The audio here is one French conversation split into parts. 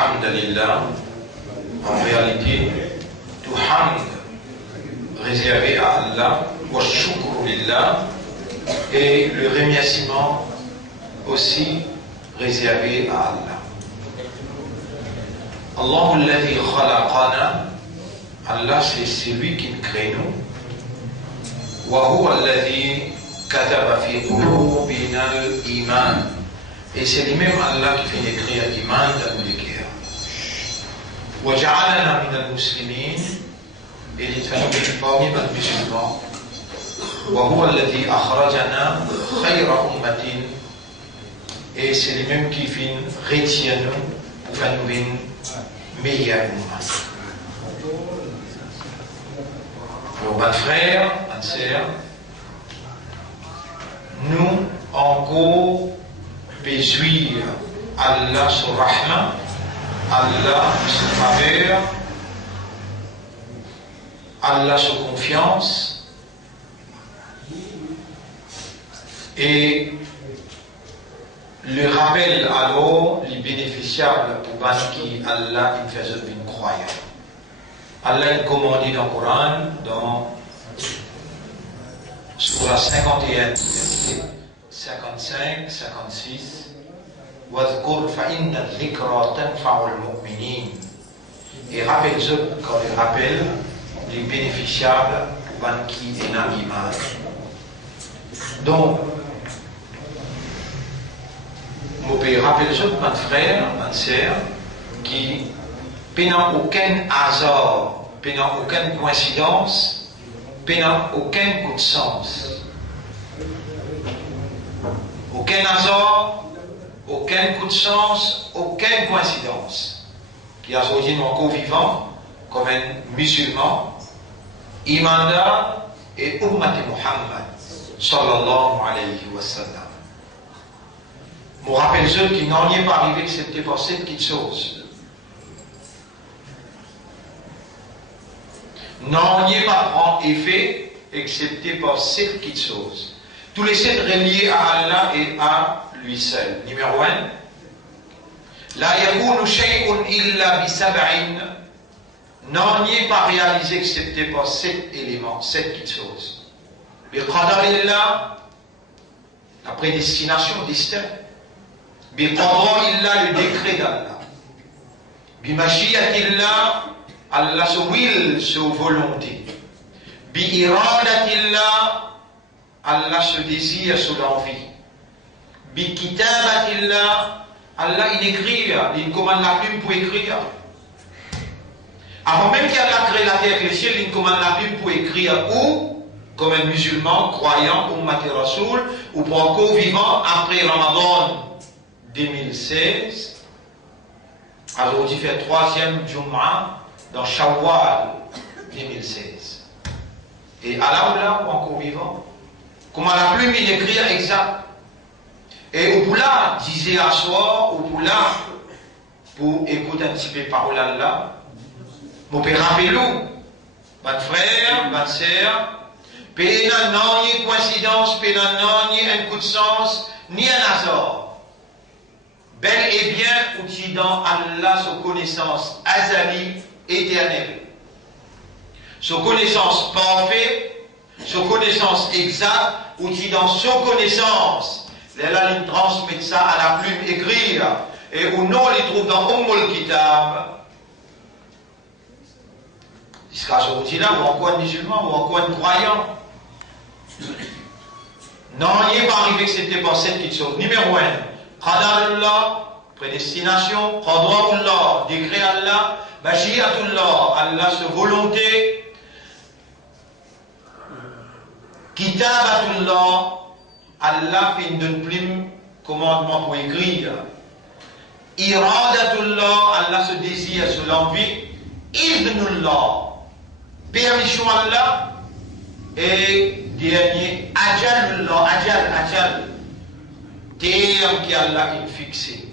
Alhamdulillah, en réalité, tout hamd réservé à Allah, wa shukru lillah, et le remerciement aussi réservé à Allah. Allahu alladhi khalaqana, Allah c'est celui qui nous crée nous. Wa huwa alladhi kataba fi qulubina al-iman. Et c'est lui-même Allah qui fait écrire l'iman dans nos cœurs. Wa ja'alana min al-muslimin, et il fait nous parmi les musulmans. Wa huwa alladhi akhrajana khayra ummatin, et c'est lui-même qui fait retirer nous pour faire nous une meilleure umma. Alors, mes frères, mes sœurs, nous encore besoin Allah son rahma, Allah son faveur, Allah son confiance, et le rappel alors les bénéficiables pour qui Allah il fait une croyance. Allah il commandé dans le Coran, dans Surah 51, 55, 56, وَاذْكُرْ فَإِنَّ الذِّكْرَى تَنْفَعُ الْمُؤْمِنِينَ. Et rappelle-eux, quand il rappelle, les bénéficiables pour qui est dans l'image. Donc, je peux rappeler mes frères, mes sœurs, qui, pendant aucun hasard, pendant aucune coïncidence, pendant aucun coup de sens, aucun hasard, aucun coup de sens, aucune coïncidence, qui a sorti encore vivant comme un musulman, imanda et ummati Muhammad, sallallahu alayhi wa sallam. Je rappelle ceux qui n'en est pas arrivé excepté par cette petite chose. N'en est pas prend effet excepté par cette petite chose. Tous les sept reliés à Allah et à lui seul. Numéro 1. La yakunu shay'un illa bi sab'in. N'en est pas réalisé excepté par 7 éléments, 7 petites choses. Bi qadarillah, la prédestination, destin. Bi qadarillah, le décret d'Allah. Bi mashiatillah, Allah se will, sa volonté. Bi iradatillah, Allah se désire, son envie. Bi kitabatillah, Allah il écrit, il commande la plume pour écrire. Avant même qu'Allah crée la terre et le ciel, il commande la plume pour écrire où, comme un musulman, croyant, Ummati Rasoul, ou pour encore vivant après Ramadan 2016. Alors, on fait 3e Jum'a dans Shawwal 2016. Et Allah, ou encore vivant, comment la plume il écrit exact. Et au bout là, disait à soi, au bout là, pour écouter un petit peu parole d'Allah, mon père rappelez-nous, votre frère, votre sœur, pénan non ni coïncidence, pénan non ni un coup de sens, ni un hasard. Bel et bien, outil dans Allah, sa connaissance azali, éternelle. Sa connaissance parfaite, sa connaissance exacte, outil dans sa connaissance. Là, il transmet ça à la plume écrite, et où non, il trouve dans Ummul Kitab. Jusqu'à ce outil-là, ou encore un musulman, ou encore un croyant. Non, il n'est pas arrivé que c'était par cette petite chose. Numéro 1, Qadarullah, prédestination, Qadarullah, décret Allah, Mashiatullah, Allah, sa volonté, Kitabatullah, Allah fait une plume, commandement pour écrire. Iradatullah, Allah se désire, se l'envie. Idnullah, permission Allah. Et dernier, Ajalullah, Ajal, terme qu'Allah a fixé.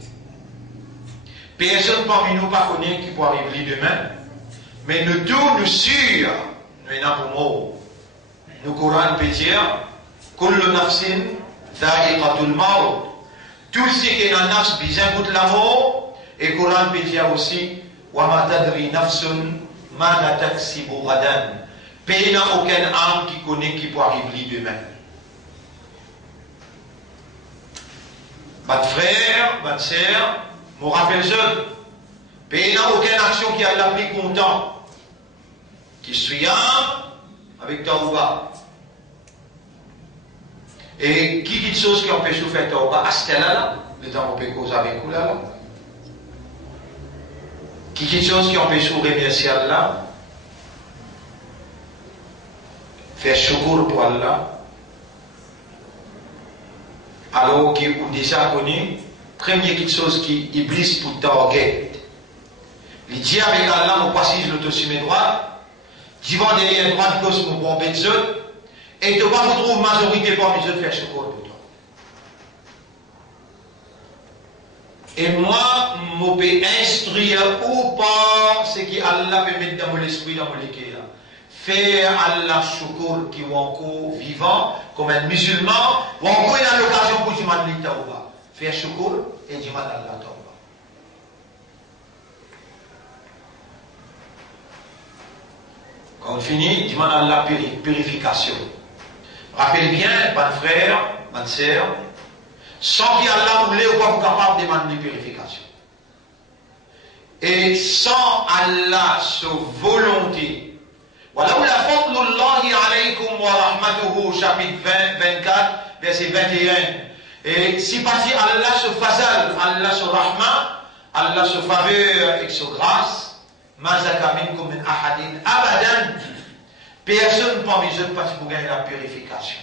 Personne parmi nous ne connaît qui pourra arriver demain, mais nous tous nous sûrs, nous n'avons pas mort. Nous Coran peut dire, Kullu nafsin dha'iqatul maut. Tout ce qui est dans nafs, bizarre goûte la mort, Et le Coran peut dire aussi, وَمَا تَدْرِي نَفْسٌ مَاذَا تَكْسِبُ غَدًا. Pays n'a aucune âme qui connaît qui peut arriver demain. Votre frère, votre sœur, me rappelle jeune. Pays n'a aucune action qui a la plus content. Qui suit avec Tauba. Et qui dit chose qui empêche de faire Tauba à ce là, les gens on peut causer avec vous là. Qui dit chose qui empêche de remercier Allah. Faire shukr pour Allah. Alors qu'on déjà connu, première chose qui Iblis pour target. Il dit avec Allah, on passe l'autosume droit, j'y vais derrière droite, gauche, mon bon bêtise, et tu vas vous trouver majorité parmi les autres faire shukr pour toi. Et moi, je peux instruire ou pas ce que Allah peut mettre dans mon esprit, dans mon cœur. Faire Allah shukr qui est encore vivant, comme un musulman, ou encore il a l'occasion pour demander l'Itaouba. Faire shukr et demander Allah Taouba. Quand on finit, demander la purification. Rappelez bien, mon frère, ma sœur, sans qu'Allah voulait ou pas vous capable de demander la purification. Et sans Allah, sa volonté, ولولا فضل الله عليكم ورحمته chapitre 24 verset 21 et si parti Allah se fazal Allah se rahma Allah se faveur et se grâce ma zaka minkum min ahadin abadan personne parmi eux pas pour gagner la purification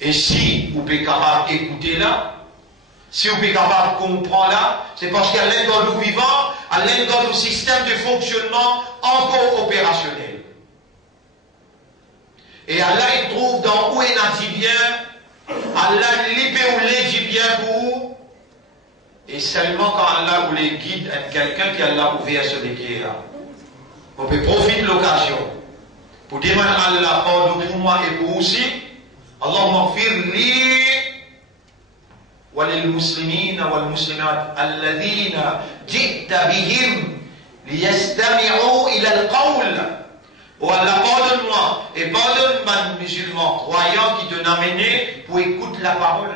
et si vous pouvez capable d'écouter là si vous êtes capable de comprendre là, c'est parce qu'à l'intérieur du vivant, à l'intérieur du système de fonctionnement encore opérationnel. Et Allah il trouve dans où il a dit bien, Allah libère ou les dit bien pour vous. Et seulement quand Allah vous les guide à quelqu'un qui a ouvert ce cœur. On peut profiter de l'occasion pour demander à Allah pardon pour moi et pour vous aussi. Allahumma firli. وللمسلمين والمسلمات الذين جئت بهم ليستمعوا إلى القول. Oh Allah, pardonne-moi et pardonne mon musulman croyant qui te n'a mené pour écouter la parole.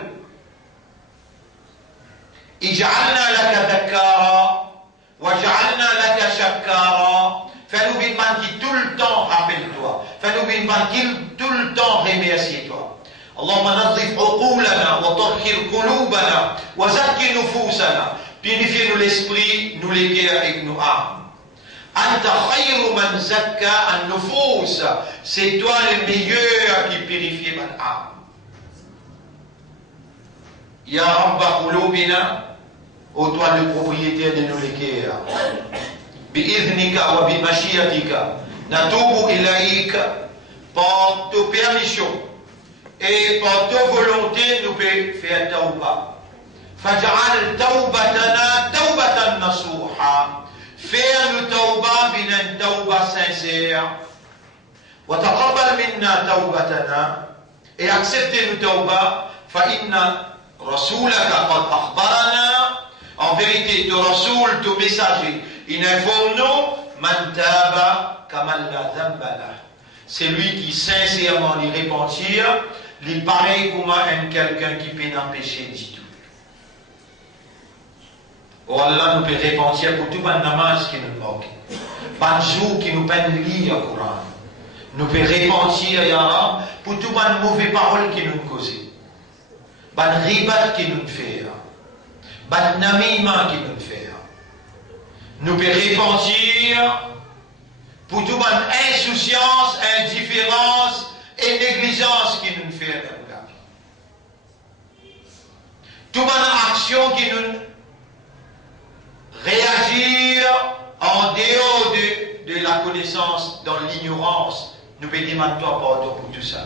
اجعلنا لك ذكارا وجعلنا لك شكارا. Fais-nous une man qui tout le temps rappelle-toi. Fais-nous une man qui tout le temps remercie-toi. اللهم نظف عقولنا وطهر قلوبنا وزكي نفوسنا. Purifie-nous l'esprit, nous les cœurs et nos âmes. Anta khayru man zakka an-nufus. C'est toi le meilleur qui purifie mon âme. Ya Rabba qulubina, ô toi le propriétaire de nos cœurs. Bi-idhnika wa bi-mashiatika natubu ilayka. Par ta permission et par ta volonté, nous pouvons faire tauba. Faj'al taubatana taubatan nasuha. Faire nous tauba bin tauba sincère. Wa taqabbal minna taubatana. Et acceptez nous tauba. Fa inna rasulaka qad akhbarana. En vérité, ton rasoul, ton messager, il informe nous man taba kaman la dhanbala. C'est lui qui sincèrement lui repentir. Il pareil comme quelqu'un qui peut n'empêcher du tout. Oh Allah nous peut repentir pour tout le namaz qui nous manque. Par jour qui nous peine lire le Coran. Nous peut repentir, Ya Rab, pour tout les mauvaises paroles qui nous causent. Par ribat qui nous fait. Par namima qui nous fait. Nous peut repentir pour toute insouciance, indifférence et négligence qui nous fait là. Toute action qui nous réagir en dehors de la connaissance, dans l'ignorance, nous pouvons demander toi pardon pour tout ça.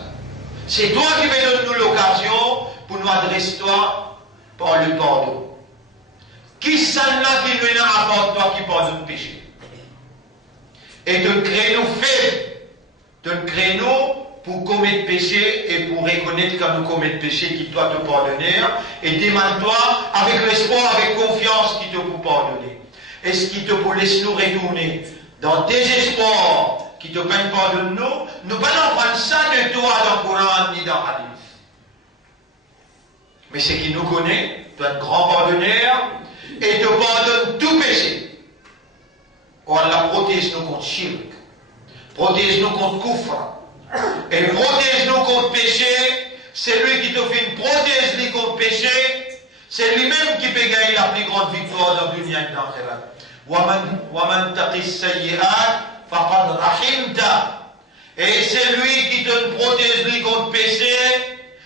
C'est toi qui veux donner nous l'occasion pour nous adresser toi par le pardon. Qui s'en-là qui nous apporte toi qui pardonne le péché? Et de créer nous faibles, de créer nous pour commettre péché et pour reconnaître quand nous commettons péché qui doit te pardonner. Et demande-toi avec l'espoir, avec confiance qui te peut pardonner. Est-ce qu'il te peut laisser nous retourner dans désespoir qui te peine pardonner nous? Nous ne pas prendre ça de toi dans le Coran ni dans le Hadith. Mais c'est qu'il nous connaît, tu es un grand pardonneur et te pardonne tout péché. Oh Allah, protège-nous contre shirk, protège-nous contre kufra, et protège-nous contre péché. C'est lui qui te fait une protège contre péché. C'est lui-même qui peut gagner la plus grande victoire dans le dunya et dans l'akhirat. Waman taqis sayyi'at faqad rahimta. Et c'est lui qui te protège contre péché.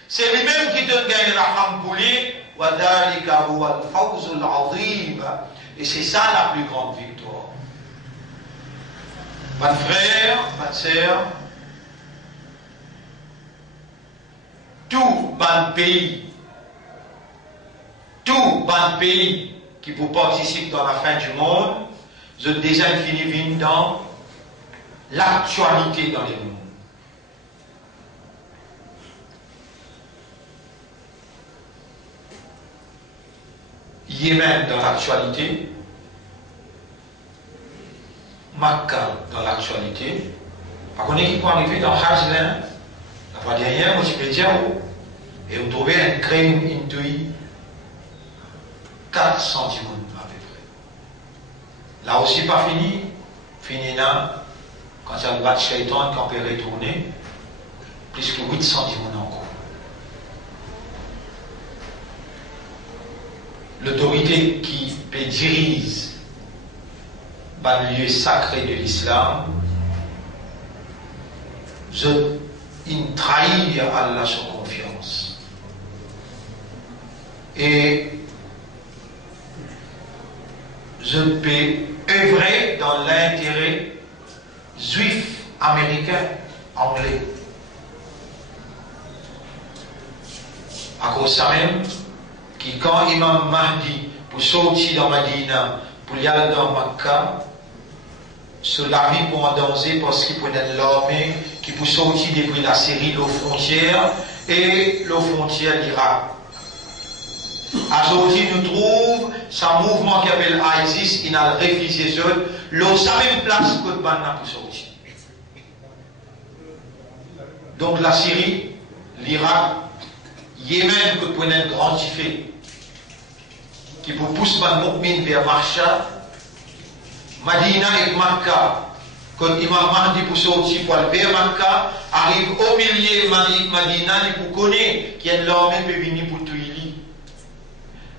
C'est lui-même qui te gagne la raham pour lui. Wa dhalika huwa al-fawzul azim. Et c'est ça la plus grande victoire. Mon frère, ma sœur, tout bon pays qui vous participe dans la fin du monde, je déjà fini dans l'actualité dans les mondes. Yémen dans l'actualité, Makkah dans l'actualité. Par contre, qui peut arriver dans Hajj là, la fois dernière, moi je peux dire, et vous trouvez un crème intui 4 cm à peu près. Là aussi pas fini là, quand ça le bat shaitan, quand on peut retourner, plus que 8 cm encore. L'autorité qui dirige le lieu sacré de l'islam, il trahit Allah sans confiance. Et je peux œuvrer dans l'intérêt juif, américain, anglais. À cause de ça même, qui quand Imam Mahdi pour sortir dans Medina, pour y aller dans Makkah, sur la vie pour en danger parce qu'il prenait l'armée qui peut sortir depuis la Syrie, aux frontières et aux frontières d'Irak. Aujourd'hui, nous trouvons ce mouvement qui appelle ISIS, il a refusé ça, la même place que le Banna pour sortir. Donc la Syrie, l'Irak, Yémen, que prenait un grand fait, qui peut pousser le mu'min vers Marcha, Madina et Makkah, quand Imam Mahdi pour sortir pour aller vers Makkah, arrive au milieu de Madina, il peut connaître qu'il y a une armée qui peut venir pour tout il.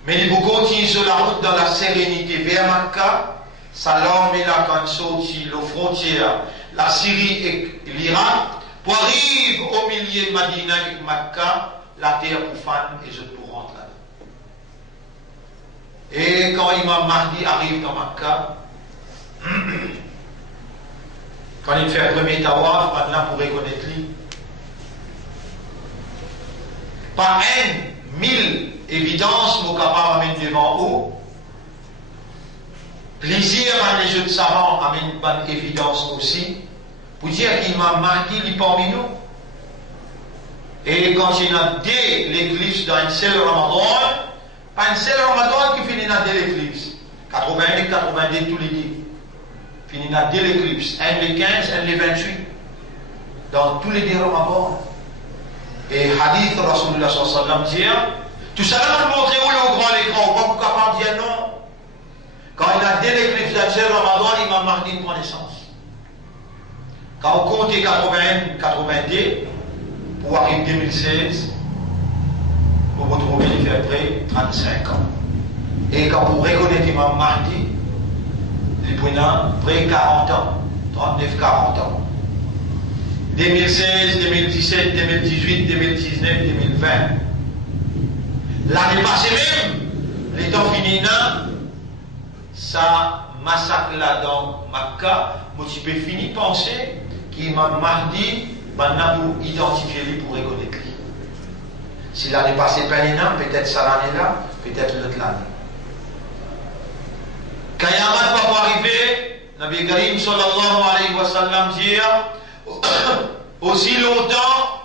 Mais il peut continuer sur la route dans la sérénité vers Makkah, ça l'armée là quand il sortit aux frontières, la Syrie et l'Irak, pour arriver au milieu de Madina et Makkah, la terre profane et je peux rentrer là. Et quand Imam Mahdi arrive dans Makkah, quand il fait le premier tawaf, maintenant pour reconnaître lui. Par 1000 évidences, nous sommes capables de mettre devant eux. Plaisir à les jeux de savants amène une bonne évidence aussi, pour dire qu'Imam Mahdi est parmi nous. Et quand il y a dès l'éclipse dans un seul Ramadan, pas un seul Ramadan qui finit dans dès l'éclipse. 81 et 82 tous les deux. Finit dans dès l'éclipse. Un les 15, un les 28. Dans tous les deux Ramadans. Et hadith Rasulullah sallallahu alayhi wa sallam dit, tout ça va nous montrer où le grand écran, pas pour capable de dire non. Quand il a dès l'éclipse d'un seul Ramadan, il m'a marqué une naissance. Quand on compte 81, 82, pour arriver 2016, vous retrouvez les faits après 35 ans. Et quand vous reconnaissez Imam Mahdi, il prend près 40 ans, 39, 40 ans. 2016, 2017, 2018, 2019, 2020. L'année passée même, les temps finis là, ça massacre là dans Makkah, moi tu peux finir penser qu'Imam Mahdi, maintenant pour identifier lui, pour reconnaître lui. Si l'année passée pas peut-être ça l'année là, peut-être l'autre l'année. Quand Yaman va arriver, Nabi Karim sallallahu alayhi wa sallam dit aussi longtemps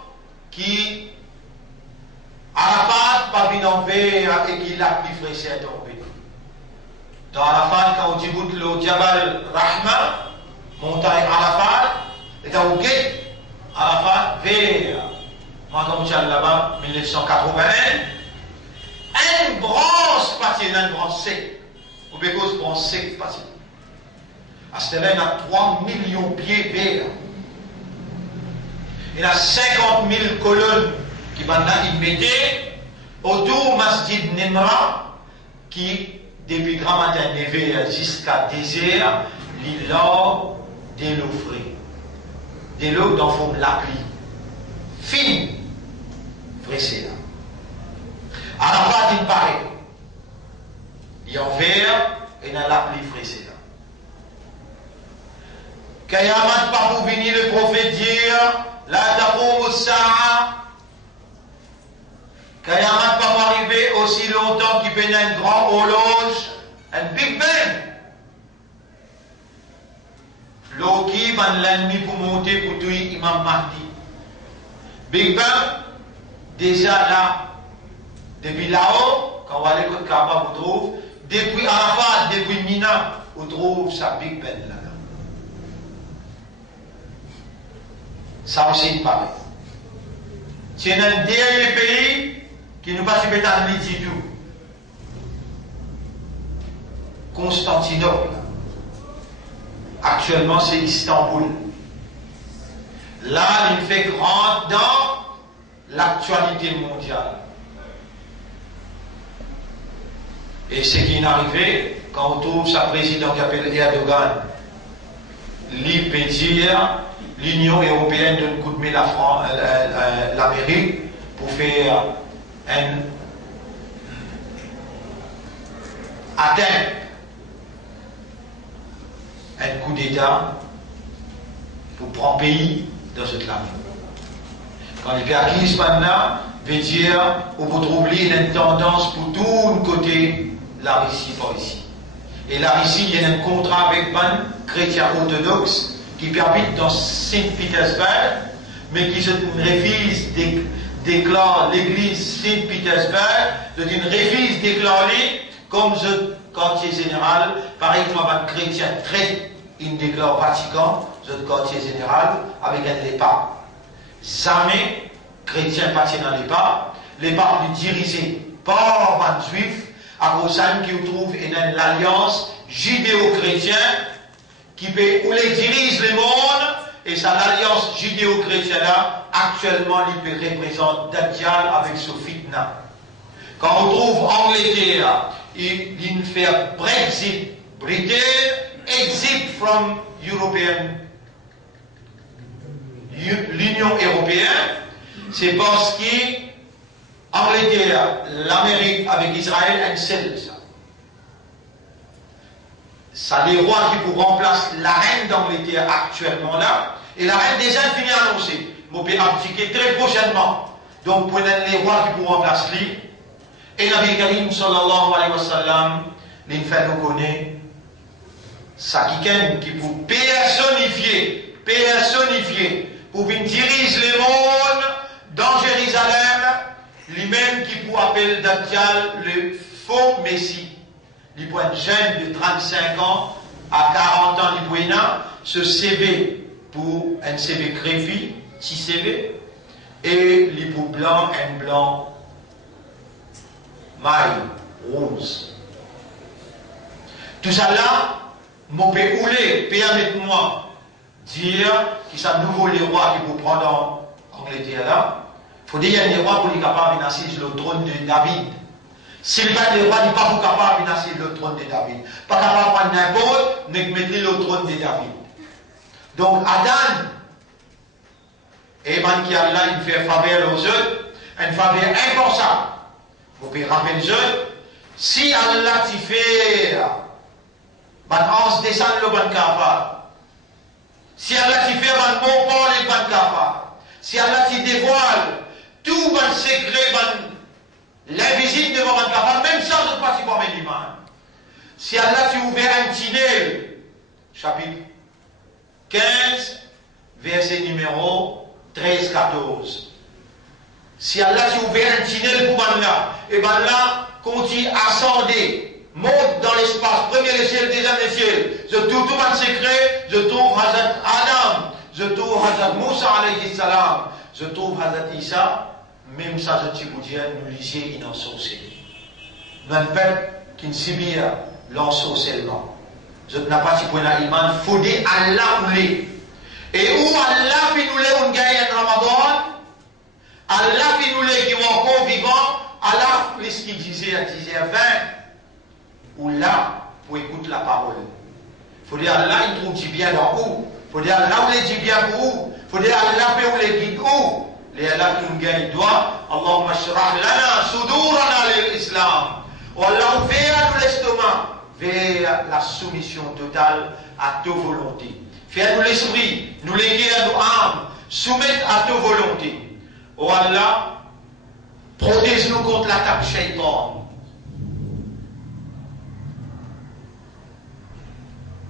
qui Arafat pas venu en paix et qu'il a plus fraissé à tomber. Dans Arafat, quand on dit le Jabal Rahma, montagne Arafat, et quand on guette Arafat vers Makamchal là-bas, 1981, une branche partie, une branche sec, ou bien cause branche sec partie. À ce là il y a 3 millions de pieds verts. Il y a 50 000 colonnes qui vont là immédiatement autour Masjid Nimra qui depuis grand matin levé jusqu'à désert l'île de l'eau fraîche, de l'eau dans forme la pluie fine fraîchée là. Arafat il paraît il y a en vert et il y a la pluie fraîchée là. Kayamat pas pour venir le prophète dire la taqum as-sa'a. Kayamat pas pour arriver aussi longtemps qu'il peut y avoir une grande horloge, un Big Bang. L'eau qui va l'ennemi pour monter pour tuer Imam Mahdi. Big Bang, déjà là, depuis là-haut, quand on va aller au Kaaba, on trouve, depuis Arafat, depuis Mina, on trouve sa Big Bang là. Ça aussi il paraît. C'est un dernier pays qui nous passe à midi tout. Constantinople. Actuellement c'est Istanbul. Là il fait grand dans l'actualité mondiale. Et ce qui est arrivé quand on trouve sa présidente qui s'appelle Erdogan, il peut dire l'Union européenne donne coup de main l'Amérique pour faire un atteinte, un coup d'État pour prendre pays dans cette langue. Quand il fait acquis maintenant, veut dire on peut trouver une tendance pour tout le côté la Russie par ici. Et la Russie, il y a un contrat avec un chrétien orthodoxe qui habite dans Saint-Pétersbourg, mais qui se refuse déclare l'église Saint-Pétersbourg, de une refuse déclarée comme le quartier général, pareil comme un chrétien très, il déclare Vatican, le quartier général, avec un lépat. Jamais chrétien parti dans l'épat, l'épat est dirigé par un juif, à cause qui trouve une alliance judéo-chrétienne qui peut, où les dirige le monde, et ça l'alliance judéo-chrétienne là, actuellement, il peut représenter Dajjal avec ce fitna. Quand on trouve Angleterre, il fait Brexit, Britain, exit from l'Union européenne, c'est parce que Angleterre, l'Amérique avec Israël, un seul ça. Ça les rois qui pour remplacer la reine d'Angleterre actuellement là, et la reine déjà finit annoncée. Vous pouvez abdiquer très prochainement. Donc pour les rois qui pour remplacer lui, et Nabi Karim sallallahu alayhi wa sallam, il fait nous connaître ça qui pour personnifier, pour venir diriger le monde dans Jérusalem, lui-même qui pour appeler Dajjal le faux Messie. Il peut être jeune de 35 ans à 40 ans, il peut ce CV pour un CV greffé, 6 CV, et il peut blanc, un blanc, maille, rose. Tout ça là, mon peut rouler, permettez-moi dire que c'est un nouveau les rois qui peut prendre en Angleterre là. Il faut dire qu'il y a des rois pour les capables d'assis le trône de David. Si le pas des rois n'est pas capable d'assis le trône de David, pas capable de prendre n'importe, mais de mettre le trône de David. Donc Adam, et man qui a là, il fait faveur aux autres, une faveur importante. Vous pouvez rappeler les autres, si Allah t'y fait, on se descend le ban kafar. Si Allah t'y fait, on bon parle le ban kafar. Si Allah t'y dévoile, tout ban secret, l'invisible devant ban kafar, même sans ne pas s'y voir l'imam. Si Allah t'y ouvert un tunnel, chapitre 15, verset numéro 13-14. Si Allah s'est ouvert un tunnel pour Banla, et Banla continue à ascender, monte dans l'espace, premier échelle, deuxième échelle. Je trouve tout mon secret, je trouve Hazrat Adam, je trouve Hazrat Moussa alayhi salam, je trouve Hazrat Isa, même ça je vous dis, nous lisez une ensorcellerie. Nous avons peur qu'il subit l'ensorcellement. Je n'ai pas si point iman, il faut dire Allah voulait. Et où Allah fait nous les on gagne en Ramadan, Allah fait nous les qui sont encore vivants, Allah fait ce qu'il disait à 10h20, où là, pour écouter la parole. Il faut dire Allah, il trouve du bien dans où. Il faut dire Allah, il dit bien pour où. Il faut dire Allah, fait où les guide où. Les Allah qui nous gagne doit, Allahumma shrah lana sudurana l'islam. Ou Allah, ouvre l'estomac vers la soumission totale à ta volonté. Fais-nous l'esprit, nous léguer à nos âmes, soumettre à ta volonté. Oh Allah, protège-nous contre l'attaque shaitan.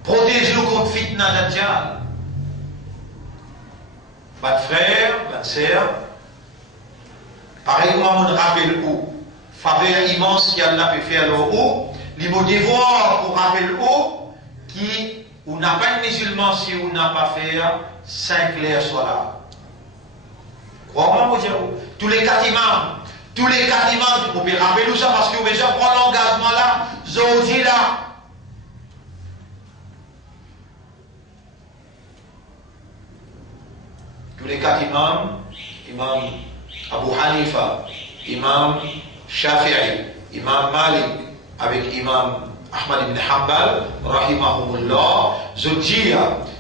Protège-nous contre fitna dajjal. Bas frère, bas sœur, pareillement on rappelle où, faveur immense qu'Allah peut faire le haut, les mots devoir pour rappeler haut, qui ou n'a pas de musulman si on n'a pas fait 5 clairs soit là. Crois-moi, mon Dieu, tous les 4 imams, vous pouvez rappeler nous ça parce que vous déjà prendre l'engagement là, Zodi là. Tous les 4 imams, imam Abu Hanifa, imam Shafi'i, imam Malik, avec imam Ahmad ibn Hanbal, rahimahumullah, je dis,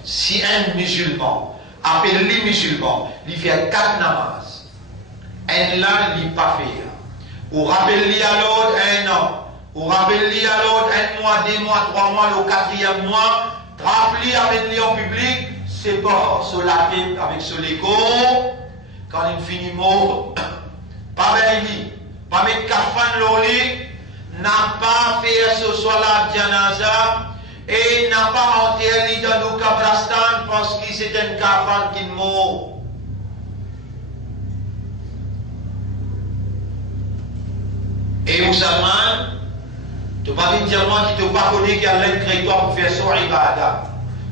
si un musulman appelle les musulmans, il fait 4 namazes, un là, il pas fait, ou rappelle-lui à l'autre 1 an, ou rappelle-lui à l'autre 1 mois, 2 mois, 3 mois, le 4e mois, rappelle-lui avec lui en public, c'est pas sur la tête avec ce l'écho, quand il finit mort, pas béni, pas mettre kafan l'oli, n'a pas fait ce soir la janaza et n'a pas enterré dans le Kabrastan parce que c'est un kafan qui mort. Et Oussaman, tu ne vas pas dire moi qui ne te pas connais qu'il y a l'un créé toi pour faire son ibadah.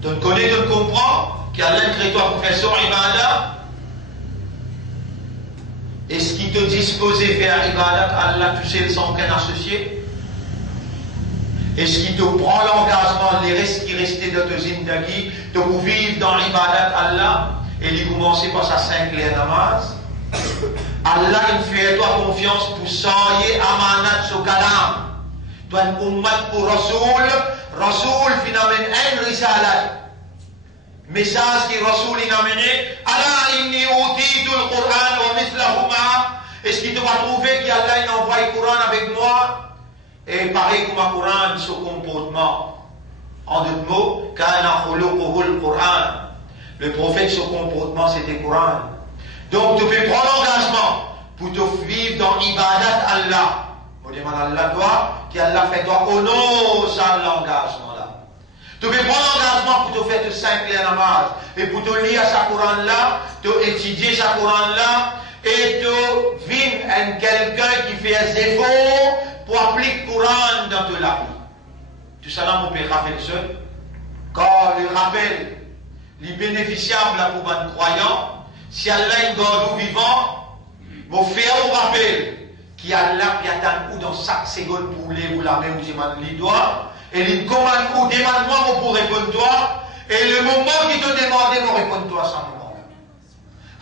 Tu ne connais, tu ne comprends qu'il y a l'un créé toi pour faire son ibadah. Est-ce qu'il te disposait faire ibadat Allah, tu sais, sans aucun associé? Est-ce qu'il te prend l'engagement, les restes qui restaient de te zindagi, de vous vivre dans l'ibadat Allah, et il commencer par sa 5 clairs namaz? Allah, il fait toi confiance pour soyer amanat so kalam. Toi, un ummat pour Rasoul, finalement, un risalat. Message qui Rasoul il a mené, Allah inni utitu le Coran wa mithlahuma. Est-ce qu'il te va trouver qu'Allah il envoie le Coran avec moi? Et pareil comme un Coran, ce comportement. En d'autres mots, kana khuluquhu le Coran. Le prophète, ce comportement, c'était le Coran. Donc tu peux prendre l'engagement pour te vivre dans l'ibadat Allah. On demande à Allah toi, qu'Allah fait toi honor ça l'engagement là. Tu peux prendre l'engagement pour te faire tes 5 clairs namaz et pour te lire sa Coran là, te étudier sa Coran là et te vivre en quelqu'un qui fait des efforts pour appliquer le Coran dans toute la vie. Tout ça là, on peut rappeler seul. Quand le rappel, les bénéficiables là pour un croyant, si Allah est God ou vivant, mon frère vous rappelle qu'il y a là qui attend ou dans chaque seconde pour les ou la main où j'ai mal les doigts. Et il commande ou demande-moi pour répondre toi. Et le moment qu'il te demande, moi répondre toi sans moment.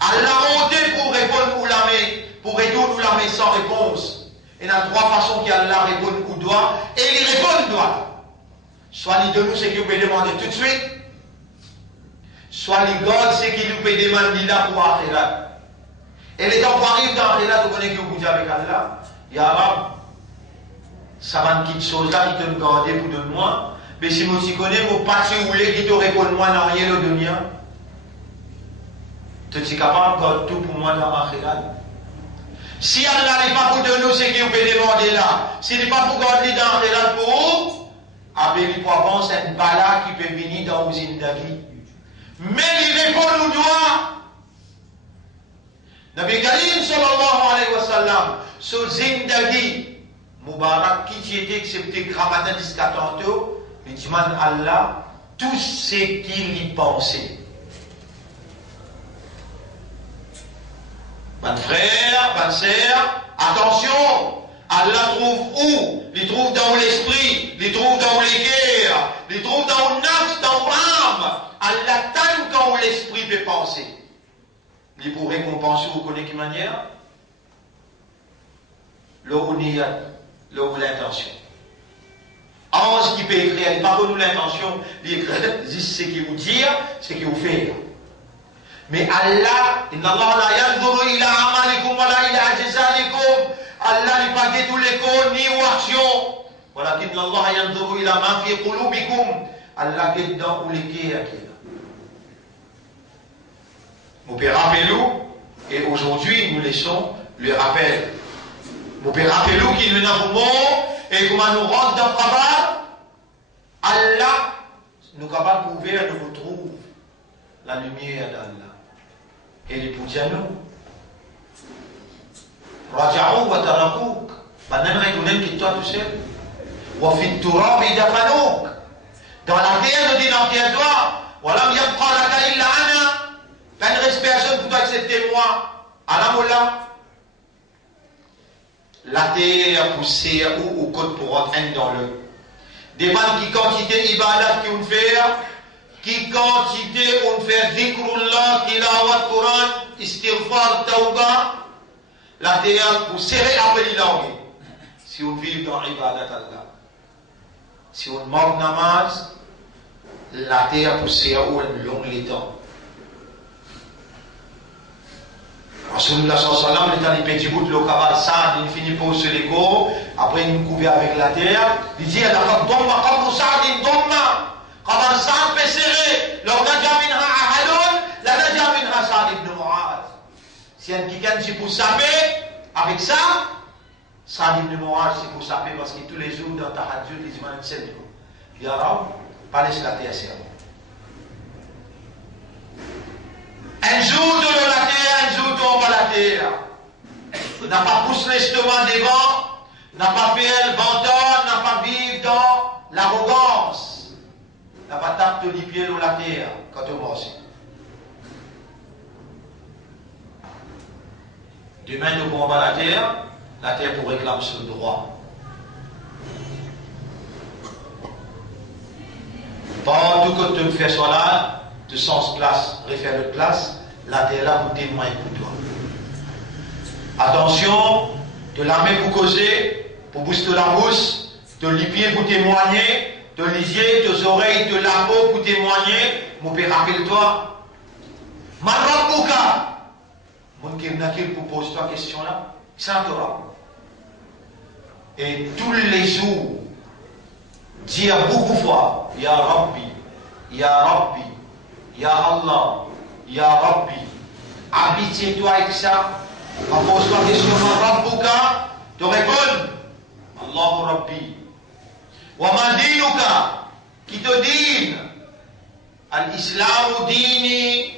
Allah monté pour répondre ou la main, pour répondre ou la main sans réponse. Et il y a 3 façons qu'Allah répond ou doit. Et il répond doit. Soit il donne nous ce qu'il peut demander tout de suite. Soit il garde ce qu'il peut demander là pour Akhirat. Et les temps qui arrivent dans Akhirat, vous connaissez que vous dites avec Allah. Ya Rab, ça va une petite chose là qui te me garder pour de moi. Mais si moi aussi connais, vous pas si vous voulez qui te répond moi dans rien le dunya. Tu es capable de garder tout pour moi dans Akhirat. Si Allah n'est pas pour de nous ce qu'il peut demander là, s'il n'est pas pour garder dans Akhirat pour vous, avec les poivons, c'est une bala qui peut venir dans vos zindagi. Mais il répond nous doit. Nabi Karim sallallahu alayhi wa sallam, ce zindagi, Mubarak, qui était accepté grammatin discatanto, il dit Allah, tout ce qu'il y pensait. Mon frère, ma sœur, attention, Allah trouve où? Il trouve dans l'esprit, il trouve dans les guerres, il trouve dans le nafs, dans l'âme. Allah tanne quand l'esprit peut penser. Il pourrait récompenser, vous connaissez quelle manière? Là où l'intention. En ce qui peut écrire, il n'est pas pour nous l'intention, il écrit ce qu'il vous dit, ce qu'il vous fait. Mais Allah, inna Allah la yanzuru ila amalikum wa la ila ajzalikum. Allah n'est pas tous les cons ni aux actions. Walakin Allah yanzuru ila ma fi qulubikum. Allah est dans ou les cœurs. Mon père rappelez-nous, et aujourd'hui nous laissons le rappel. Mon père rappelez-nous qu'il nous a et comment nous rentre dans le travail. Allah nous capable d'ouvrir, nous retrouve la lumière d'Allah. Et les Poudjanou. Raja'ou wa tarakouk. Maintenant, retournez qui toi tout seul. Wa fit turab idafanouk. Dans la terre, nous dit dans le toi. Walam yabqa laka illa ana. Pas une respiration pour toi excepté moi. Alamoula. La terre poussée ou au côte pour rentrer dans le. Demande qui quantité ibadat qui on fait. Qui quantité on fait dhikrullah, tilawat Quran, istighfar, tauba, la terre pour serrer après les langues. Si on vit dans l'ibadat Allah. Si on manque namaz, la terre pour serrer un long les temps. Rasulullah sallallahu alayhi wa sallam, l'état du petit bout de l'okabal, ça, il finit pour se l'égo, après il nous couvre avec la terre, il dit, il a pas de domma, comme ça, il domma. Quand ça peut serrer, l'on a déjà mis un ahaloun, l'on a déjà mis un Saad ibn Mu'adh. Si un quelqu'un dit pour saper, avec ça, Saad ibn Mu'adh c'est pour saper parce que tous les jours dans Tahajjud, ils disent un seul coup. Ya Rab, pas laisser la terre serrer. Un jour de la terre, un jour de la terre. N'a pas poussé l'estomac devant, n'a pas fait le ventre, n'a pas vivre dans l'arrogance. La patate de pieds dans la terre quand on mange. Demain, nous pourrons la terre pour réclamer ce droit. Pendant que tu fais cela, de sens place, réfère de place, la terre là pour témoigner pour toi. Attention, de la main pour causer, pour booster la bouche, de les pieds pour témoigner. De les yeux, de oreilles, de la peau pour témoigner. Mon père, rappelle-toi. Marabouka. Mon kirnakil pour poser toi question là. Ça t'aura. Et tous les jours, dire beaucoup de fois, Ya Rabbi, Ya Rabbi, Ya Allah, Ya Rabbi. Habite-toi avec ça. En posant toi question, Marabouka, te répondre. Allahu Rabbi. وما دينك qui te dit الإسلام ديني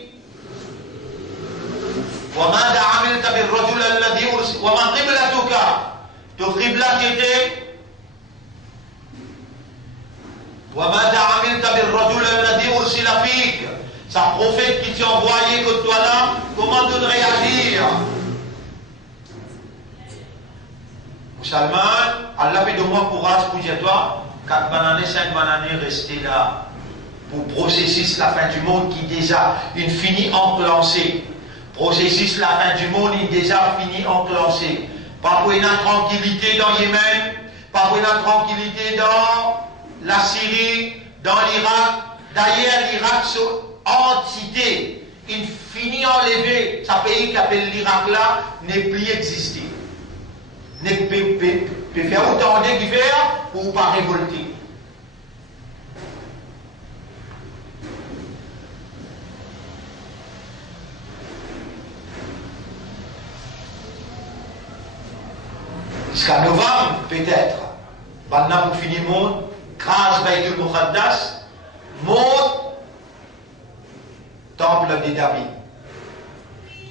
وماذا عملت بالرجل الذي أرسل وما قبلتك تقبلك يديك وماذا عملت بالرجل الذي أرسل فيك sa prophète qui t'a envoyé que toi là comment tu dois réagir musulman Allah fait de moi courage pour dire toi 4 bananes, 5 bananes, restez là pour processus la fin du monde qui déjà une fini enclenché. Processus la fin du monde qui déjà fini enclenché. Pas pour une tranquillité dans Yémen, pas pour une tranquillité dans la Syrie, dans l'Irak. D'ailleurs, l'Irak, c'est entité. Une fini enlevée. Ce pays qui appelle l'Irak là n'est plus existé. N'est peut faire autant de guerres ou pas révolter. Jusqu'à novembre, peut-être. Maintenant, pour finir le monde, grâce à Baytul Muqaddas, monde, temple de David.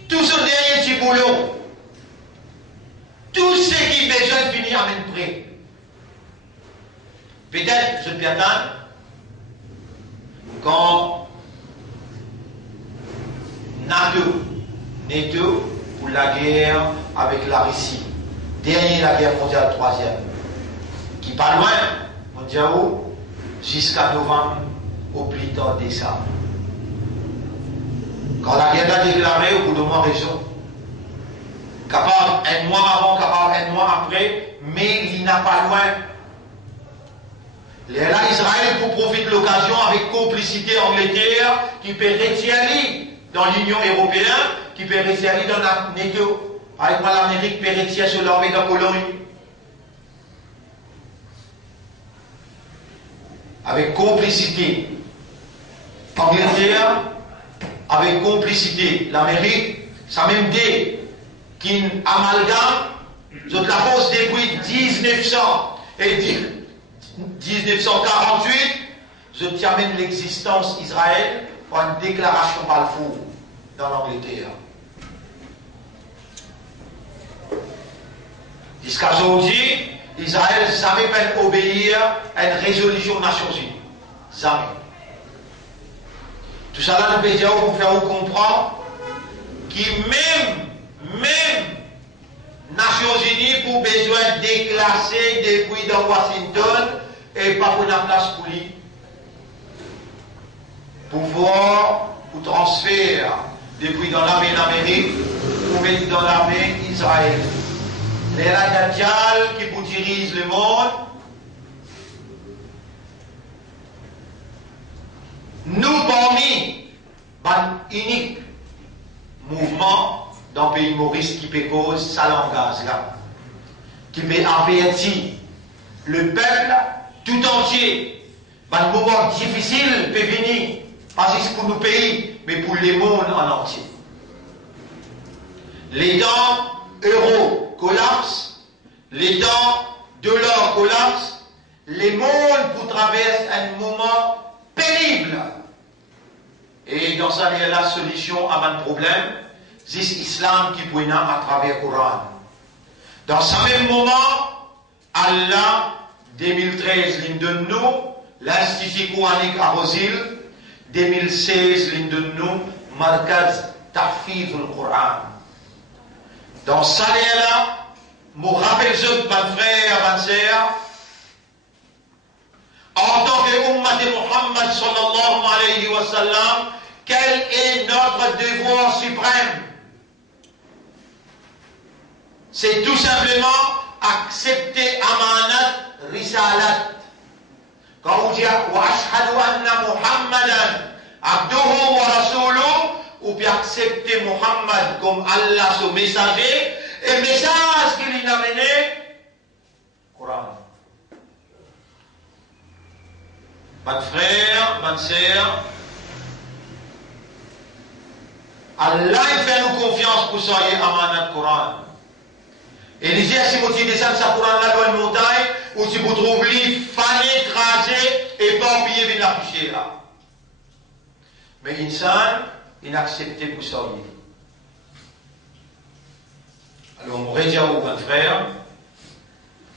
tout ce dernier petit boulot, tout ce qui a besoin de finir à même près. Peut-être, je peux attendre, quand NATO pour la guerre avec la Russie, dernière la guerre mondiale troisième, qui pas loin, on dit où, jusqu'à novembre, au plus tard décembre. Quand la guerre a déclaré, au bout de mois raison, capable un mois avant, capable un mois après, mais il n'a pas loin. Là, Israël pour profiter de l'occasion avec complicité Angleterre qui peut retirer dans l'Union européenne, qui peut retirer dans la NATO, avec l'Amérique peut retirer sur l'armée de la Pologne. Avec complicité Angleterre, avec complicité l'Amérique, ça même dit qu'il amalgame de la cause depuis 1900 et 1948, je tiens même l'existence d'Israël par une déclaration Balfour dans l'Angleterre. Jusqu'à aujourd'hui, Israël n'a jamais pu obéir à une résolution des Nations Unies. Jamais. Tout ça là, nous peut dire pour faire comprendre que même Nations Unies pour besoin de déclasser depuis dans Washington et pas pour la place pour lui. Pouvoir ou transfert depuis dans l'armée d'Amérique ou mettre dans l'armée d'Israël. Les radicales qui vous dirigent le monde, nous parmi un unique mouvement dans le pays Maurice qui peut cause sa langage là, qui peut avertir le peuple tout entier. Un moment difficile peut venir, pas juste pour nos pays, mais pour le monde en entier. Les temps euro collapsent, les temps dollar collapsent, les mondes pour traverser un moment pénible. Et dans ça, il y a la solution à un problème, c'est l'islam qui peut à travers le Coran. Dans ce même moment, Allah, 2013, l'une de nous, l'Institut coranique à Rosil, 2016, l'une de nous, Markaz Tahfiz al-Quran. Dans ça, là, je me rappelle, mon frère, ma sœur, en tant qu'Ummat de Muhammad sallallahu alayhi wa sallam, quel est notre devoir suprême? C'est tout simplement accepter amanat risalat. Quand on dit wa ashhadu anna Muhammadan abduhu wa rasuluhu, ou bien accepter Muhammad comme Allah son messager, et le message qu'il a amené, Coran. Mon frère, ma sœur, Allah fait nous confiance pour soyez amanat Coran. Et les gens, si vous descendez ce Coran là dans une montagne, ou si vous trouvez fané, écrasé, et pas oublié de la picher là. Mais insan, inaccepté pour soyez. Alors, on va dire aux mon frère,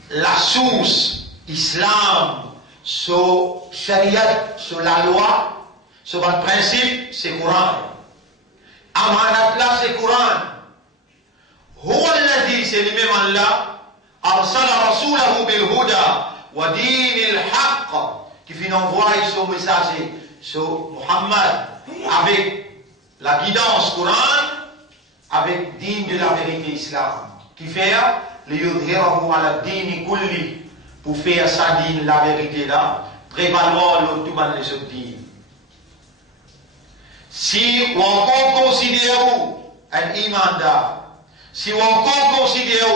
la source islam, sur Shariat, sur la loi, sur le principe, c'est Coran. Amanat là, c'est Coran. هو الذي سلم الله أرسل رسوله بالهدى ودين الحق qui finit envoyer son messager sur Muhammad avec la guidance Coran, avec digne de la vérité islam, qui fait le yudhirahu ala dini kulli, pour faire sa digne la vérité là, prévaloir le tout les autres dînes. Si on encore considère un imandar, si on encore considère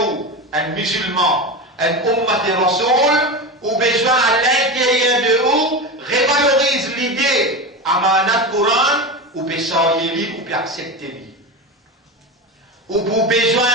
un musulman, un ummat de Rasoul, ou besoin à l'intérieur de vous, révalorise l'idée amanat Coran, ou peut s'orienter, ou peut accepter. Ou pour besoin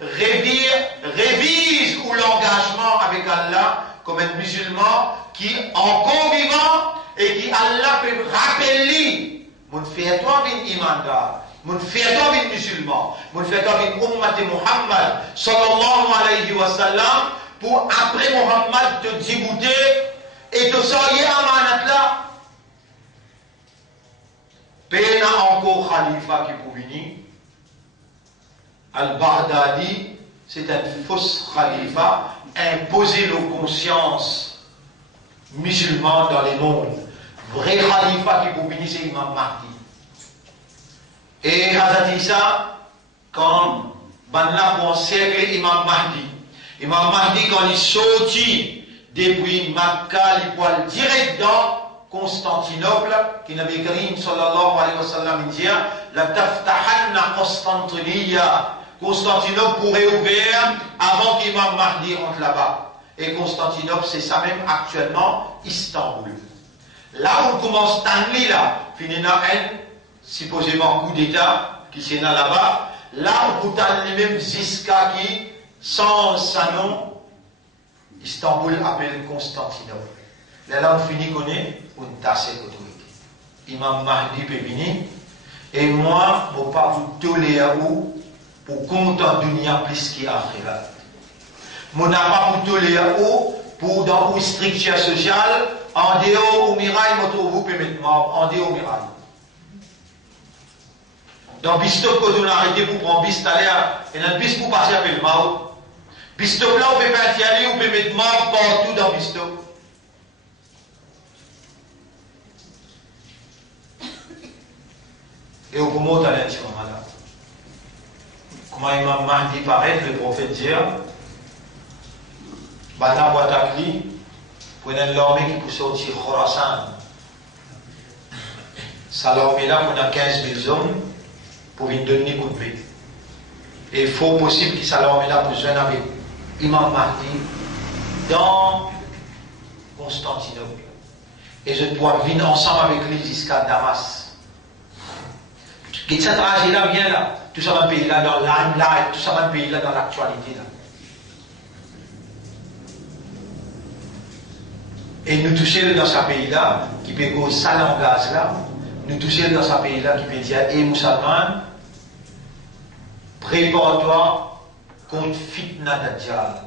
révise ou l'engagement avec Allah comme un musulman qui encore vivant et qui Allah peut rappeler mon frère toi bin imanda Mon fiato bin musulman, mon fiato bin ummati Muhammad sallallahu alayhi wa sallam, pour après Muhammad te débouter et te sortir amanat là. Pena encore khalifa qui pour venir. Al-Baghdadi, c'est un faux khalifa imposé aux consciences musulmanes dans les mondes. Vrai khalifa qui pour venir, c'est Imam Mahdi. Et Hazrat Isa, quand Banna pour encercler Imam Mahdi, quand il sortit depuis Makkah, il poil direct dans Constantinople, qui Nabi Karim sallallahu alayhi wa sallam dit, la taftahanna Constantinople pourrait ouvrir avant qu'Imam Mahdi rentre là-bas. Et Constantinople, c'est ça même actuellement, Istanbul. Là où commence Tanli, là, finina un, supposément coup d'État, qui s'est là-bas, là où Tanli même Ziska qui, sans sa nom, Istanbul appelle Constantinople. Là, on finit qu'on est, on tasse autorité. Imam Mahdi peut venir, et moi, je ne vais pas vous tolérer pour compter en dunia plus qu'Akhirat. Je n'ai pas vous tolérer pour dans une structure sociale, en dehors au mirail, vous pouvez mettre mort, en dehors au mirail. Dans Bistop, quand on a arrêté pour prendre Bistop, et dans Bistop pour passer avec le mort. Bistop là, on peut pas y aller, on peut mettre mort partout dans Bistop. Et au moment à l'élection, madame. Comment Imam Mahdi paraît, le prophète dit, Bata Boatakli, pour l'armée qui peut sortir Khorasan. Ça l'armée là, on a 15 000 hommes pour venir donner coup de paix. Et il faut possible que ça l'armée là pour jouer avec Imam Mahdi dans Constantinople. Et je dois venir ensemble avec lui jusqu'à Damas. Et ce trajet-là vient là, tout ça va payer là dans l'âme-là, tout ça va payer là dans l'actualité là. Et nous toucher dans ce pays-là, qui peut go ça langage là, nous toucher dans ce pays-là qui peut dire, et musulman, prépare-toi contre fitna Dajjal.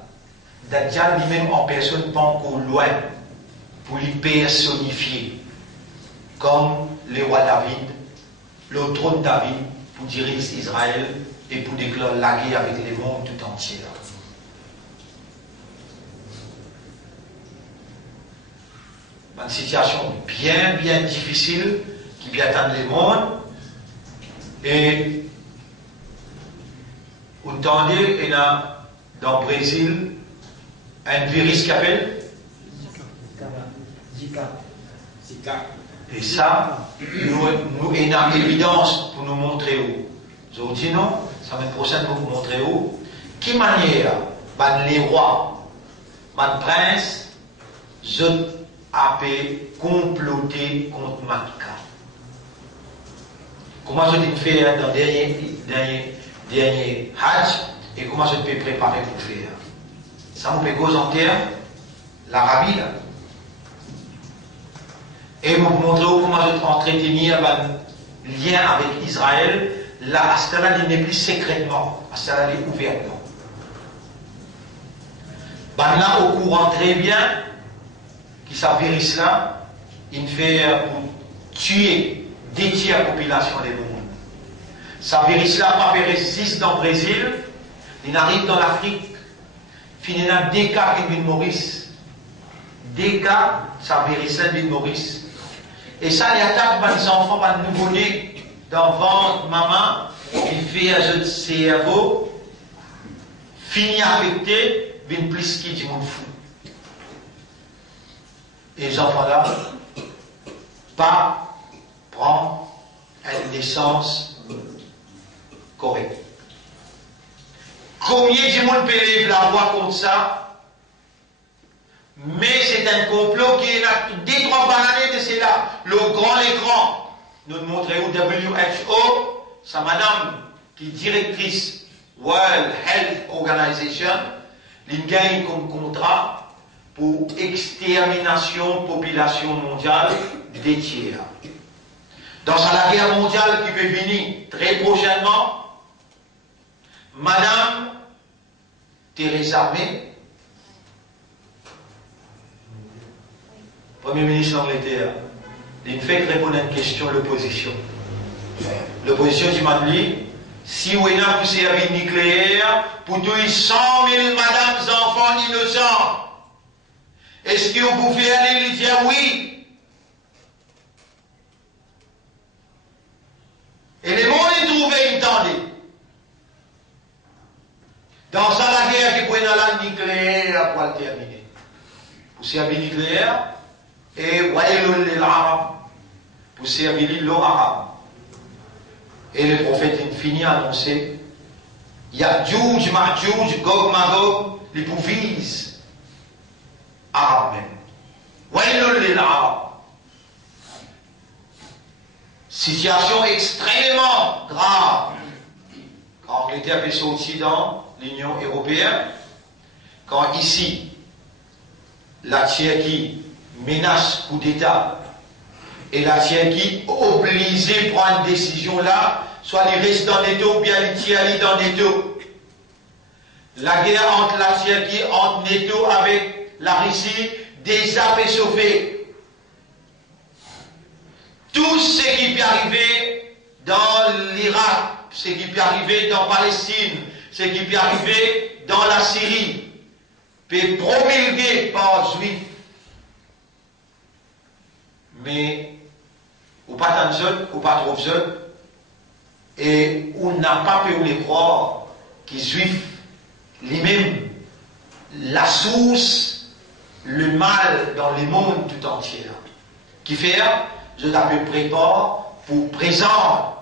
Dajjal lui-même en personne, pas encore loin, pour lui personnifier, comme le roi David, le trône de David, pour diriger Israël et pour déclarer la guerre avec les mondes tout entier. Une situation bien difficile qui vient atteindre les mondes. Et vous entendez, il y a dans le Brésil un virus qui appelle Zika. Et ça, nous avons évidence pour nous montrer où. Je vous dis non, ça semaine prochaine pour vous montrer où. Qui manière, les rois, les princes, je appelle comploter contre Makkah. Comment je peux faire dans le dernier Hajj et comment je peux préparer pour faire. Ça me fait cause en terre, l'Arabie là. Et vous montrer comment je peux entretenir un lien avec Israël, là, à ce là il n'est plus secrètement, à ce là il est ouvertement. Là, au courant très bien, qui s'appelle islam, il fait pour tuer, détruire la population des mondes. Ça virus là pas résiste dans le Brésil, il arrive dans l'Afrique, il y a des cas qui viennent Maurice. Des cas, ça virus là viennent Maurice. Et ça, les attaques les enfants, les nouveau-nés, dans le ventre, maman, il fait un jeu de cerveau, fini affecté, viennent plus qui du monde fou. Et les enfants-là, pas prendre une naissance correcte. Combien de monde peut lever la voix contre ça? Mais c'est un complot qui est là, des 3 années de cela. Le grand écran, nous montrons au WHO, sa madame qui est directrice World Health Organization, il gagne comme contrat pour extermination population mondiale des tiers. Dans la guerre mondiale qui va venir très prochainement, Madame Theresa May, Premier ministre d'Angleterre, il fait répondre à une question de l'opposition. L'opposition dit maintenant, si on a poussé à vie nucléaire pour tuer 100 000 madames enfants innocents, est-ce que vous pouvez aller lui dire oui? Et les mondes y trouvaient une tendée. Dans ça, la guerre qui pourrait dans la nucléaire pour le terminer. Pour servir nucléaire, et Wailul lil Arab, pour servir l'îlot arabe. Et le prophète fini à annoncer, Ya'juj, Ma'juj, Gog, Magog, les pouvises arabes même. Wailul lil Arab. Situation extrêmement grave. Quand l'Angleterre est sortie dans l'Union européenne, quand ici, la Tchéquie menace coup d'État, et la Tchéquie obligée à prendre une décision là, soit il reste dans l'État ou bien il tire dans l'État. La guerre entre la Tchéquie, entre l'État avec la Russie, déjà fait chauffer. Tout ce qui peut arriver dans l'Irak, ce qui peut arriver dans la Palestine, ce qui peut arriver dans la Syrie, peut promulguer par juifs. Mais, ou pas tant de jeunes, ou pas trop jeunes, et on n'a pas pu les croire que les juifs, lui-même, la source, le mal dans le monde tout entier. Qui fait, je t'appelle prépare pour présent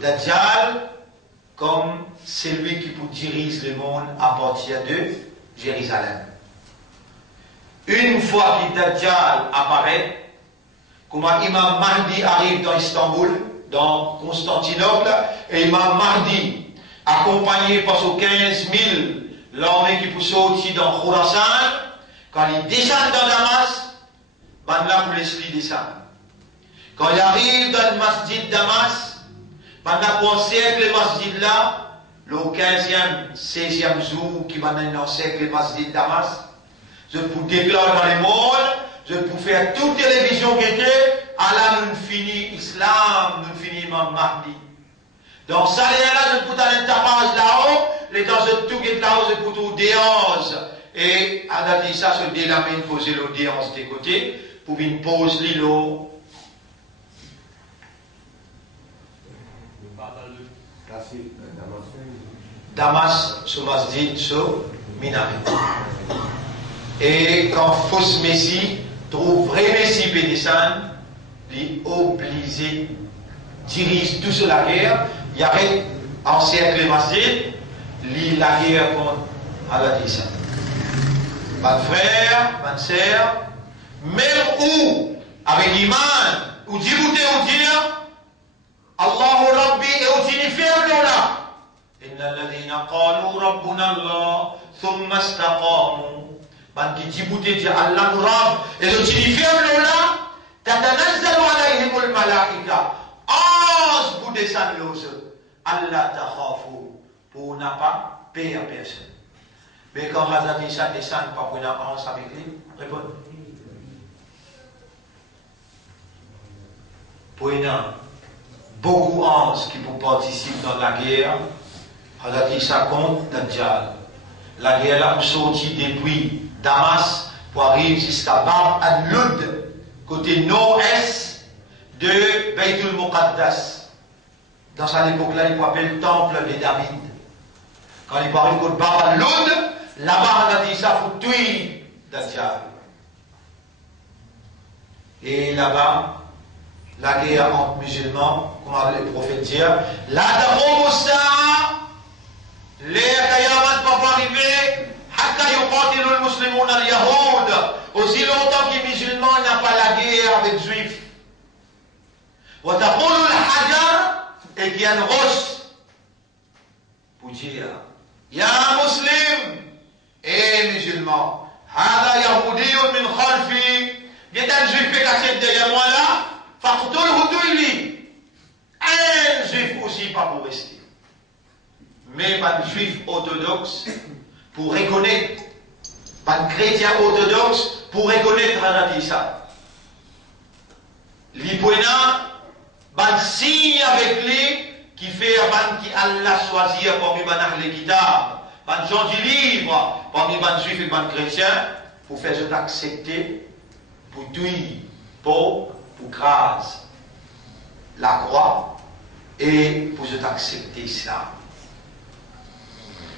Dajjal comme celui qui pour dirige le monde à partir de Jérusalem. Une fois que Dajjal apparaît, comme Imam Mahdi arrive dans Istanbul, dans Constantinople, et Imam Mahdi, accompagné par ses 15 000 l'armée qui peut sortir dans Khurasan, quand il descend dans Damas, ben là pour l'esprit descend. Quand il arrive dans le masjid Damas, pendant qu'on siècle le masjid là, le 15e, 16e jour qui va dans le siècle le masjid Damas, je peux déclarer dans le monde, je peux faire toute télévision qui était, Allah nous finit Islam, nous finit Imam Mahdi. Donc ça là, je peux aller tapage là-haut, les temps de tout qui est là-haut, je peux tout déance. Et Allah dit ça, se délamine, poser l'audience des côtés, pour une pause l'îlot. Damas, ce masjid, ce minaret. Et quand fausse Messie trouve vrai Messie pédescend, il est obligé dirige tout sur la guerre, il arrête en cercle masjid, il la guerre contre Allah dit ça. Mon frère, ma sœur, même où, avec l'iman, ou djibouté ou dire, Allahu Rabbi, et où signifie là. إن الذين قالوا ربنا الله ثم استقاموا من كتبوا تجي الله رب إذا تنفهم لولا تتنزل عليهم الملائكة أصبوا دسان لوز ألا تخافوا pour n'a pas peur à personne. Mais quand Hazrat Isa descend pas pour une avance avec lui, répondez. Pour une beaucoup d'anges qui pour participer dans la guerre, Hazrat Isa contre Dajjal. La guerre a sorti depuis Damas pour arriver jusqu'à Bab al-Lud, côté nord-est de Baytul Muqaddas. Dans cette époque-là, il appelle le temple de David. Quand il parle de Bab al-Lud, là-bas, Hazrat Isa faut tuer Dajjal. Et là-bas, la guerre entre musulmans, comme le prophète dit, la Daromusta. Les Qayamat ne peuvent pas arriver jusqu'à les musulmans al Yahoud. Aussi longtemps que les musulmans n'ont pas la guerre avec les juifs. Et qu'il y a une roche pour dire, Ya muslim et musulman, Hada Yahoudi min khalfi, il y a un juif qui est caché derrière moi là, Faktul Houdouli. Un juif aussi pas pour rester. Mais pas de juif orthodoxe pour reconnaître, pas de chrétien orthodoxe pour reconnaître Hazrat Issa. L'Ipoena, ban signe avec lui qui fait ban qui Allah choisir parmi ban les kitab, ban gens du livre, parmi ban juifs et ban chrétiens, pour faire je accepter, pour tout, pour grâce, la croix, et pour je accepter l'islam.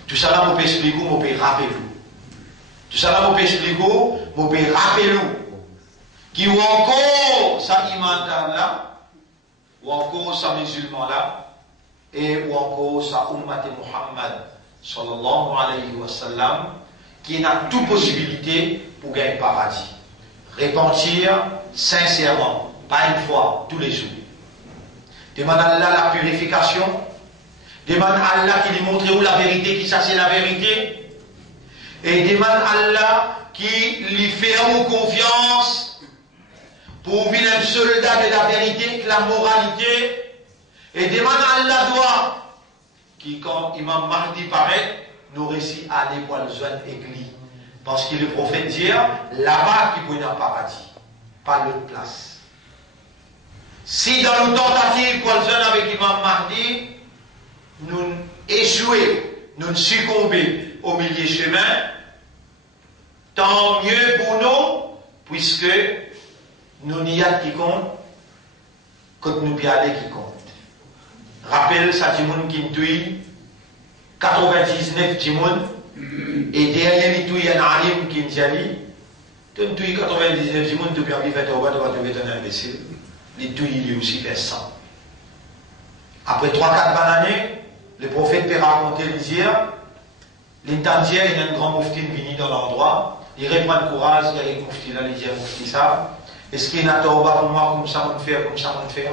Tout ça là, je peux expliquer, je peux rappeler. Tout ça là, je peux expliquer, je peux rappeler. Qui ou encore ça iman là, ou encore ça musulman là, et ou encore ça ummat Muhammad sallallahu alayhi wa sallam, qui n'a toute possibilité pour gagner le paradis. Repentir sincèrement, pas une fois, tous les jours. Demande à Allah la purification. Demande à Allah qui lui montre où la vérité, qui ça c'est la vérité. Et demande à Allah qui lui fait confiance pour vivre un soldat de la vérité, de la moralité. Et demande à Allah doit qui, quand Imam Mahdi paraît, nous réussit à aller voir le jeune église. Parce que le prophète dit, là-bas qui peut un paradis, pas l'autre place. Si dans nos tentatives pour le jeune avec Imam Mahdi, nous échouons, nous succombons au milieu de chemin, tant mieux pour nous, puisque nous n'y a qui compte, que nous y aller qui compte. Rappelle ça, Timoun qui nous 99 Timoun, et derrière lui, il y a un alim qui nous dit, tu nous 99 Timoun, tu peux vivre au bas, tu vas trouver un imbécile. Il aussi fait 100. Après 3-4 années, le prophète peut raconter, il dit, l'intendier, il y a un grand moufti venu dans l'endroit, il reprend le courage, il y a le moufti là, il dit, moufti ça, est-ce qu'il y a un tauba pour moi, comme ça, on fait, comme ça, on fait?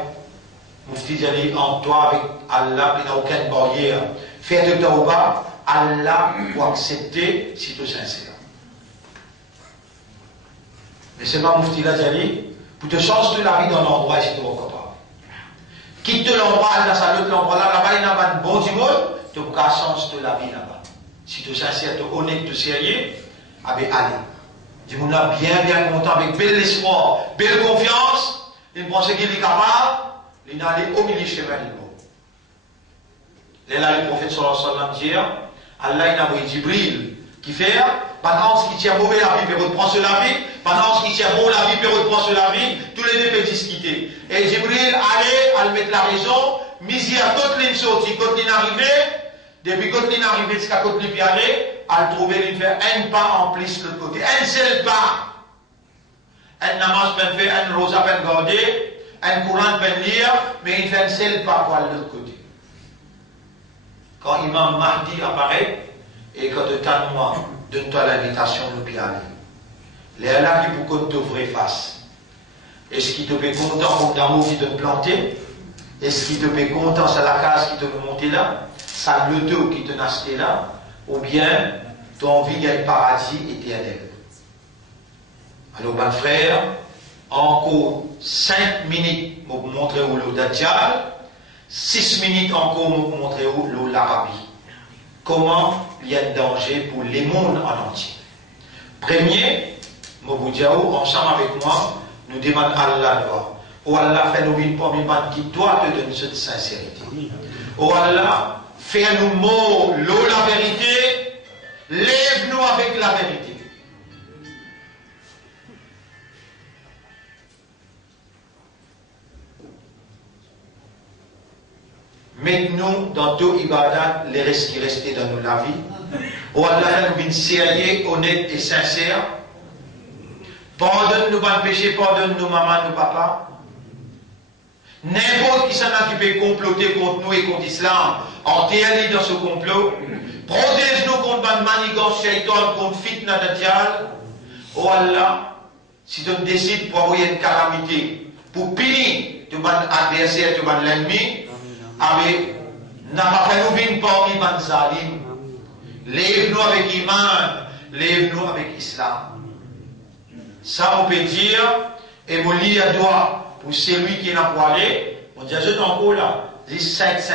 Moufti dit, en toi, avec Allah, il n'y a aucune barrière. Faire de tauba, Allah pour accepter si tu es sincère. Mais c'est pas Moufti là, dit, pour te changer de la vie dans l'endroit, si tu es capable. Quitte l'endroit, dans sa l'autre endroit là-bas, il y a un bon du monde, tu peux changer de la vie là-bas. Si tu es sincère, tu es honnête, tu es sérieux, allez. Dis-moi là, bien content, avec bel espoir, belle confiance, il pense qu'il est capable, il est allé au milieu chemin du monde. Là, le prophète sallallahu alayhi wa sallam dit, Allah il a envoyé Jibril qui fait, pendant ce qui tient mauvais la vie, peut reprendre sur la vie, pendant ce qui tient bon la vie, peut reprendre sur la vie, tous les deux peuvent discuter. Et Jibril allait mettre la raison, mise à côté d'une sortie, côté d'une arrivée, depuis côté d'une arrivée jusqu'à côté d'une aller, à trouver une faire un pas en plus de l'autre côté, un seul pas. Un namaz peut faire, un rosa peut garder, un courant peut lire, mais il fait un seul pas pour aller de l'autre côté. Quand Imam Mahdi apparaît, et quand de temps moi, donne-toi l'invitation de bien aller. Les là qui pour qu'on te vraie face. Est-ce qu'il te fait content pour l'amour qui te planter? Est-ce qu'il te fait content c'est la case qui te veut monter là? Ça le dos qui te nasté là? Ou bien tu as envie d'un paradis éternel? Alors, mon frère, encore 5 minutes pour vous montrer où l'eau Dajjal, 6 minutes encore pour vous montrer où l'eau l'Arabie. Comment il y a un danger pour les mondes en entier. Premier, Moboudiaou, ensemble avec moi, nous demandons à Allah, oh Allah, fais-nous une première qui doit te donner cette sincérité. Oh Allah, fais-nous mot, l'eau la vérité, lève-nous avec la vérité. Mets-nous dans tout ibadat, les restes qui restaient dans nos la vie. Oh Allah, nous sommes sérieux, honnêtes et sincères. Pardonne-nous nos péchés, pardonne-nous maman, nos papas. N'importe qui s'en a qui peut comploter contre nous et contre l'islam, enterré dans ce complot. Protège-nous contre la manigance shaitan, contre fitna dajjal. Oh Allah, si tu décides pour envoyer une calamité, pour punir ton adversaire, ton l'ennemi, avec n'a pas fait nous vine parmi les zalim. Lève-nous avec iman, lève-nous avec islam. Ça on peut dire, et mon lit à doigt, pour celui qui n'a pas allé, on dit, je t'en là. 17,